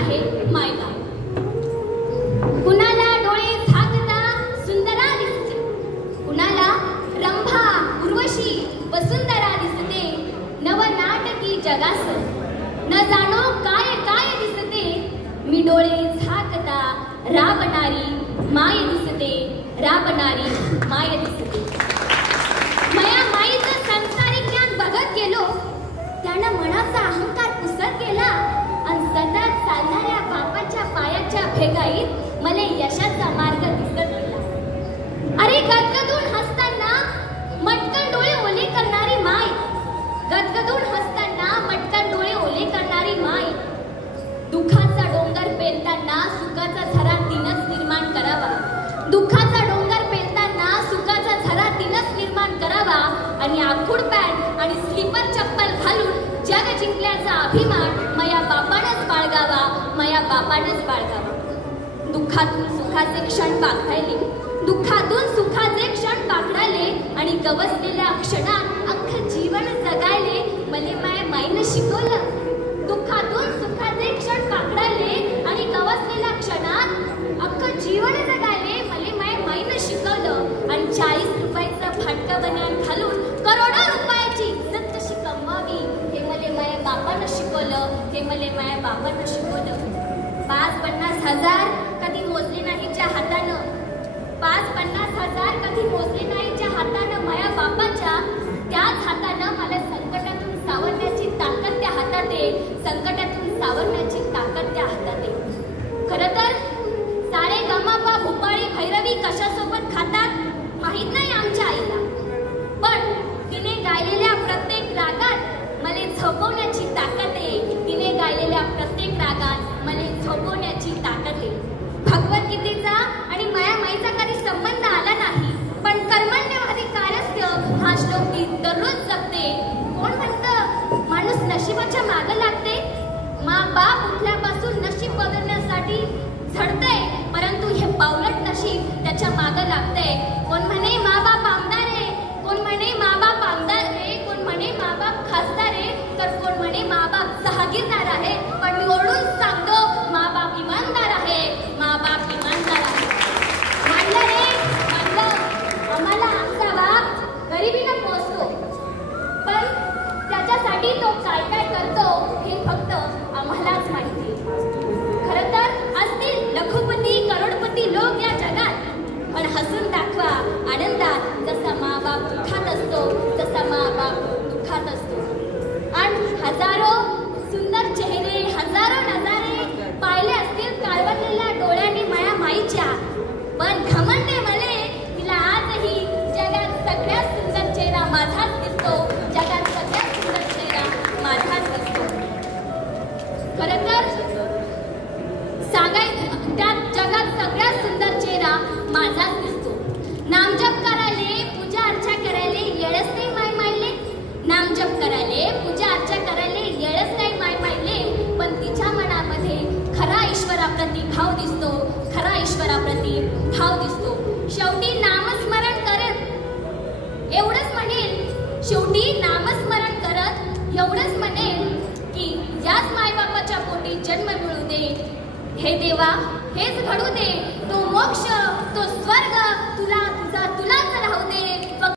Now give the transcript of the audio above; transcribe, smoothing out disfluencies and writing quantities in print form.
आहे मायबाप. कुणाला डोळे झाकता सुंदरा दिसते, कुणाला रंभा उर्वशी वसुंधरा दिसते. नवनाटकी जगास न जाणो काय काय दिसते. मी डोळे झाकता राबणारी माय दिसते, राबणारी माय दिसते. माया माईचं संसारिक ज्ञान बघत गेलो, त्यानं मनाचा अहंकार पुसत गेला आणि सतत चालणाऱ्या बापाच्या पायाच्या भेगाईत मला यशाचा मार्ग दिसत गेला. अरे गदगदून हसताना मटकन डोळे ओले करणारी माय, गदगदून हसताना मटकन डोळे ओले करणारी माय. दुःखाचा डोंगर पेलताना सुखाचा झरा तिनंच निर्माण करावा, दुःखाचा डोंगर पेलताना सुखाचा झरा तिनंच निर्माण करावा. आणि आखूड पॅन्ट आणि स्लीपर चप्पल घालून जग जिंकल्याचा अभिमान माया बापानंच बाळगावा, माया बापानंच बाळगावा. दुःखातून सुखाचे क्षण पाखडायले, दुःखातून सुखाचे क्षण पाखडायले आणि गवसलेल्या क्षणात अख्खं जीवन जगायले मले माया माईनं शिकवलं. दुःखातून सुखाचे क्षण पाखडायले आणि गवसलेल्या क्षणात अख्खं जीवन जगायले मले माया माईनं शिकवलं. आणि 40 रुपयाचं फाटकं बनियान घालून करोडो रुपयाची इज्जत कशी कमवावी हे मले माया बापानं शिकवलं, हे मले माया बापानं शिकवलं. 5-50 हजार कधी मोजले नाही ज्या हातानं, 5-50 हजार कधी मोजले नाही ज्या हातानं माया बापाच्या, त्याच हातानं मला संकटातून सावरण्याची ताकद त्या हातात आहे, संकटातून सावरण्याची ताकद त्या हातात आहे. खरं तर सारे गमापा भूपाळी भैरवी कशासोबत खातात माहित नाही आमच्या आईला, पण तिने गायलेल्या प्रत्येक रागात मला झोपवण्याची ताकद आहे, तिने गायलेल्या प्रत्येक रागात मला झोपवण्याची ताकद आहे. भगवद्गीतेचा आणि माया माईचा कधी संबंध आला नाही, पण कर्मण्यवाधिकारस्य हा श्लोक ती दररोज जपते. कोण म्हणतं माणूस नशिबाच्या मागे लागते? मा बाप उठल्यापासून नशीब बदलण्यासाठी झडतंय, परंतु हे पावलट नशीब त्याच्या मागे लागतंय. कोण म्हणे मा बाप आमदार आहे, कोण म्हणे मा बाप आमदार आहे, कोण म्हणे मा बाप खासदार आहे, तर कोण म्हणे मा बाप जहागीरदार आहे. पण मी ओरडून सांगतो मा बाप इमानदार आहे, मा बाप इमानदार आहे. म्हणलं रे म्हणलं, आम्हाला आमचा बाप गरिबीनं पोचतो, पण त्याच्यासाठी तो काय काय करतो हे फक्त आम्हालाच माहिती. खरं तर असतील लखोपती करोडपती लोक या जगात, पण हसून दाखवा आनंदात, जसा मा बाप दुःखात असतो, तसा मा बाप दुःखात असतो. आणि हजारो सुंदर चेहरे, हजारो नजारे पाहिले असतील काळवलेल्या डोळ्यांनी माया माईच्या, पण घमंडे मले तिला आजही जगात सगळ्यात सुंदर चेहरा माझाच दिसतो, जगात सगळ्यात सुंदर चेहरा माझाच दिसतो. खरं तर सांगायचं त्या जगात सगळ्यात सुंदर चेहरा माझाच दिसतो. नामजप करायले पूजा अर्चा करायले येळच नाही माय मायले, नामजप करायले पूजा अर्चा करायले येळच नाही माय मायले, पण तिच्या मनामध्ये खरा ईश्वराप्रती भाव दिसतो, खरा ईश्वराप्रती भाव दिसतो. शेवटी नामस्मरण करत एवढंच म्हणेल, शेवटी नामस्मरण करत एवढंच म्हणेल की याच मायबापाच्या पोटी जन्म मिळू दे, हे देवा हेच घडू दे, तो मोक्ष तो स्वर्ग तुला तुझा तुलाच राहू दे.